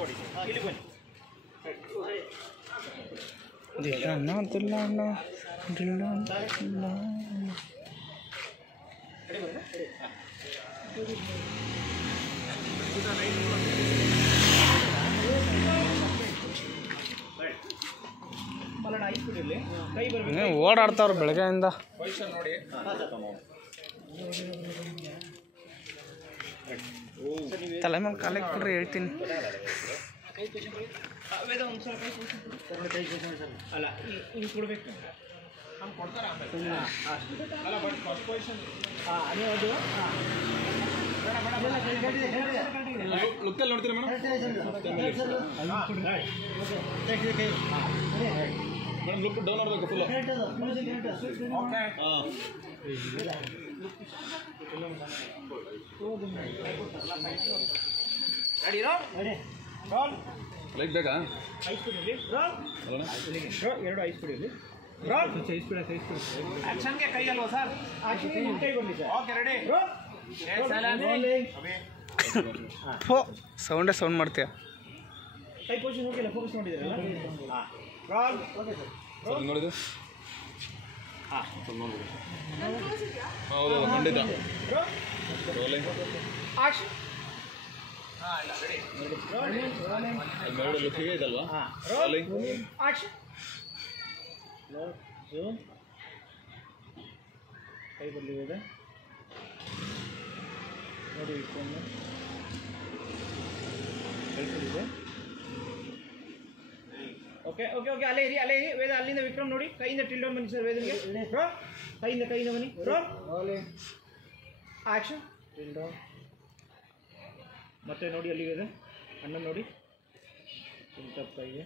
ಹೊಡಿ ಇಲ್ಲಿ ಬನ್ನಿ ಓಡಾಡ್ತಾವ್ರು ಬೆಳಗ್ಗೆಯಿಂದ ತಲೆ ಮೇಲೆ ಕಾಲಕ್ಕೆ ಕೊಡ್ರಿ ಹೇಳ್ತೀನಿ ಅಲ್ಲ ಹಿಂಗೆ ಕೊಡ್ಬೇಕು ಹಂಗೆ ಕೊಡ್ತಾರೆ ಅಲ್ಲ ಬಟ್ ಫಸ್ಟ್ ಪೊಸಿಷನ್ ಅದು ಲುಕ್ಕಲ್ಲಿ ನೋಡ್ತೀರಾ ಮೇಡಮ್ ಲುಕ್ ಡೌನ್ ನೋಡ್ಬೇಕು ಫುಲ್ ಲೈಕ್ ಬೇಕಾ ಐಸ್ ಕೊಡಿ ಎರಡು ಐಸ್ ಕೊಡಿ ಆಕ್ಷನ್ಗೆ ಕೈ ಅಲ್ವಾ ಸರ್ ಆಕ್ಷನ್ಗೆ ಕೈ ಬನ್ನಿ ಸರ್ ಓಕೆ ರೆಡಿ ಸೌಂಡ್ ಮಾಡ್ತೀಯ ಕೈ ಪೊಸಿಷನ್ ಹೋಗಿಲ್ಲ ಫೋಕಸ್ ಮಾಡಿದ್ದೀರಲ್ಲ ಹಾಂ ಓಕೆ ಸರ್ ನೋಡಿದ್ದು ಹಾಂ ಹೌದು ಖಂಡಿತ ಆಕ್ಷನ್ ಎರಡು ಲುಕ್ಕಿಗೆ ಇದಲ್ವಾ ಆಕ್ಷನ್ ಝೂಮ್ ಕೈ ಬರಲಿದೆ ನೋಡಿ ಇಟ್ಕೊಂಡು ಕೈಕೊಂಡಿದೆ ಓಕೆ ಓಕೆ ಓಕೆ ಅಲ್ಲೇ ಇರಿ ವೇದ ಅಲ್ಲಿಂದ ವಿಕ್ರಮ್ ನೋಡಿ ಕೈಯಿಂದ ಟಿಲ್ಡೌನ್ ಬನ್ನಿ ಸರ್ ವೇದನಿಗೆ ಕೈಯಿಂದ ಬನ್ನಿ ಆಕ್ಷನ್ ಟಿಲ್ಡೌನ್ ಮತ್ತೆ ನೋಡಿ ಅಲ್ಲಿ ವೇದ ಅಣ್ಣ ನೋಡಿ ಇಂಥ ಕೈಗೆ